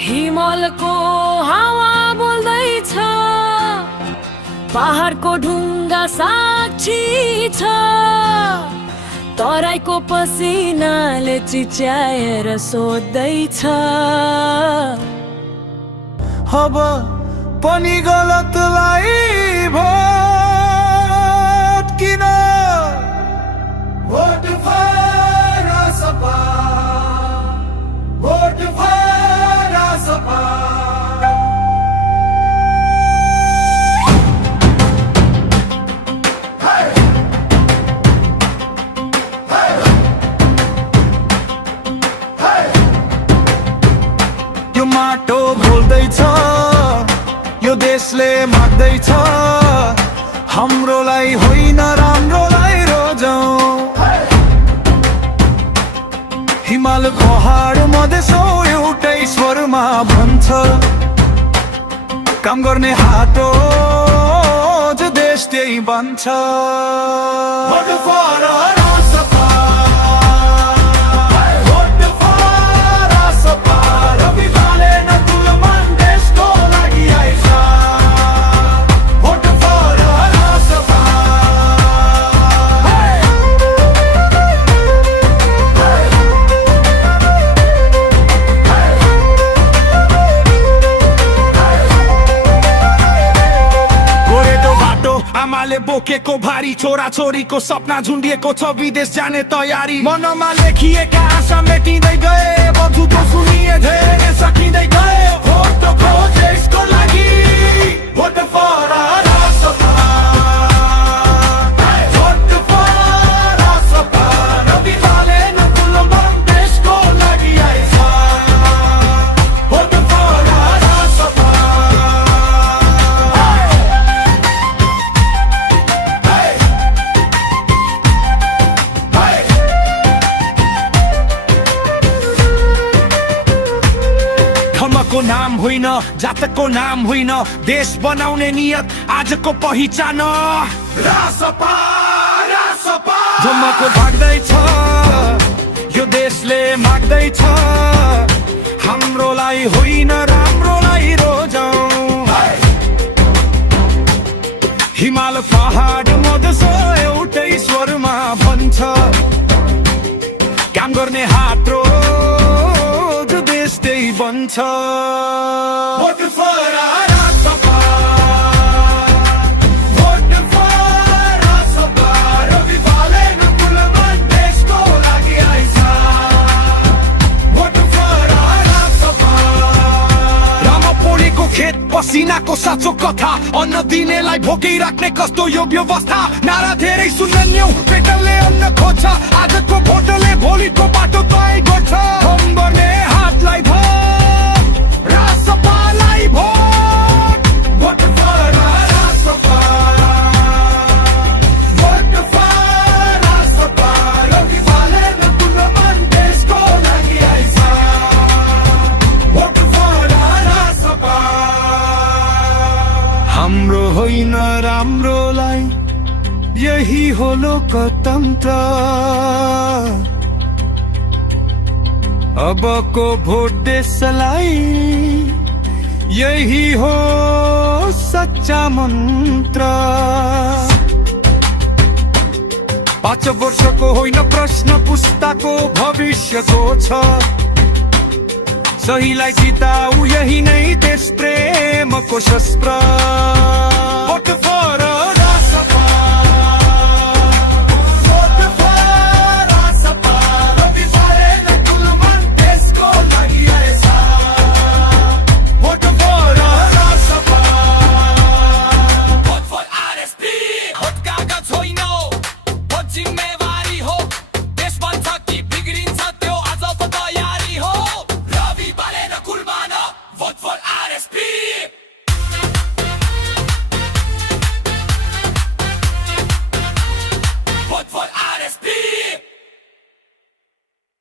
हिमालको हावा बोल्दैछ, पहाडको ढुङ्गा साक्षी छ, तराईको पसिनाले चिच्याएर सोध्दैछ। अब पनि गलतलाई भोट किन, भोट भएर सपा, भोट भएर सपा। यो माटो बोल्दैछ, यो देशले माग्दैछ, हाम्रोलाई होइन राम्रोलाई रोजौं। हिमाल पहाड मधेसो एउटै स्वरमा भन्छ, काम गर्ने हात हो जो देश त्यही बन्छ। आमाले बोकेको भारी, छोरा छोरीको सपना झुन्डिएको छ, विदेश जाने तयारी। मनमा लेखिएका आशा मेटिँदै गए, बधुतो सुनिए धेरै सकिँदै गए। भोट त खोजे यसको लागि, vote for Raspa, vote for Raspa. रविवारले नकुलमान देशको लागि आइछ, भोट फर रासपा। धर्मको नाम होइन, जातको नाम होइन, देश बनाउने नियत आजको पहिचान। रासपा रासपा धर्मको भाग्दैछ, यो देशले माग्दैछ, हाम्रोलाई होइन राम्रोलाई रोजौं। हिमाल पहाड मधेसो एउटै स्वरमा भन्छ, काम गर्ने हात हो जो देश त्यही बन्छ। Vote for Raspa, vote for Raspa. रविवारले नकुलमान देशको लागि आइछ, भोट फर रासपा। रामपोलीको खेत पसिनाको साँचो कथा, अन्न दिनेलाई भोकै राख्ने कस्तो यो व्यवस्था। नारा धेरै सुन्न न्यौ, पेटले अन्न खोज्छ, आजको भोटले भोलिको बाटो तय गर्छ। कम गर्ने हातलाई भोट, रासपालाई vote, vote for Raspa, vote for Raspa. रविवारले नकुलमान देशको लागि आइछ, भोट फर रासपा। हाम्रो होइन राम्रोलाई, यही हो लोकतन्त्र। अबको भोट देशलाई, यही हो सच्चा मन्त्र। 5 वर्षको होइन प्रश्न पुस्ताको भविष्यको छ, सहीलाई जिताऊ यही नै देश प्रेमको शस्त्र। Vote for